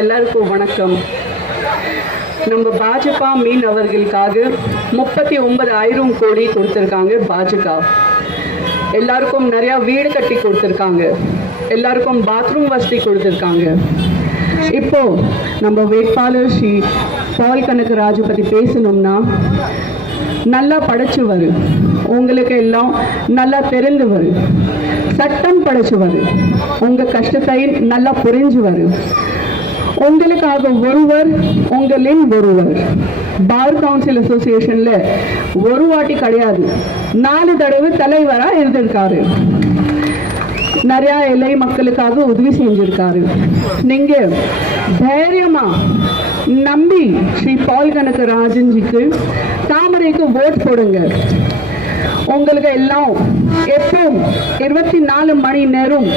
எல்லாருக்கும் வணக்கம். நம்ம பாஜக மீன் அவர்களுக்காக 39,000 கோடி கொடுத்துருக்காங்க. பாஜக எல்லாருக்கும் நிறையா வீடு கட்டி கொடுத்துருக்காங்க, எல்லாருக்கும் பாத்ரூம் வசதி கொடுத்துருக்காங்க. இப்போ நம்ம வேட்பாளர் ஸ்ரீ பால் கனகராஜ் பற்றி பேசணும்னா, நல்லா படிச்சவர், உங்களுக்கு எல்லாம் நல்லா தெரிந்தவர், சட்டம் படிச்சவர், உங்கள் கஷ்டத்தை நல்லா புரிஞ்சவர், உங்களுக்காக ஒருவர், உங்களின் ஒருவர். பார் கவுன்சில் அசோசியேஷன்ல ஒரு வாட்டி கிடையாது 4 தடவை தலைவராக இருந்திருக்காரு. நிறையா எல்லை மக்களுக்காக உதவி செஞ்சிருக்காரு. நீங்க தைரியமா நம்பி ஸ்ரீ பால் கனகராஜன்ஜிக்கு தாமரைக்கு ஓட் போடுங்க. உங்களுக்கு எல்லாம் எப்பவும் 24 மணி நேரம்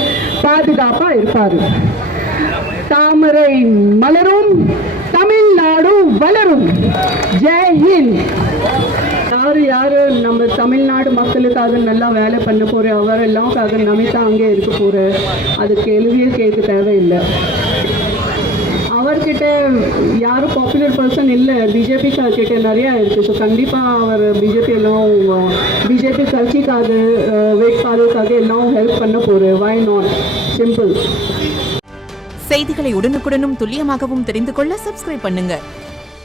பாதுகாப்பா இருப்பாரு. தாமரை மலரும், தமிழ்நாடு வளரும். ஜெய் ஹிந்த். யாரு நம்ம தமிழ்நாடு மக்களுக்காக நல்லா வேலை பண்ண போற அவரெல்லாம்காக நமிதா அங்கே இருக்க போற, அது கேள்வியே கேட்க தேவையில்லை. அவர்கிட்ட யாரும் பாப்புலர் பர்சன் இல்லை, பிஜேபி கிட்ட நிறையா இருக்குது. ஸோ கண்டிப்பாக அவர் பிஜேபி கட்சிக்காக வேட்பாளருக்காக எல்லாம் ஹெல்ப் பண்ண போகிறேன். Why not? சிம்பிள். செய்திகளை உடனுக்குடனும் துல்லியமாகவும் தெரிந்து கொள்ள சப்ஸ்கிரைப் பண்ணுங்க.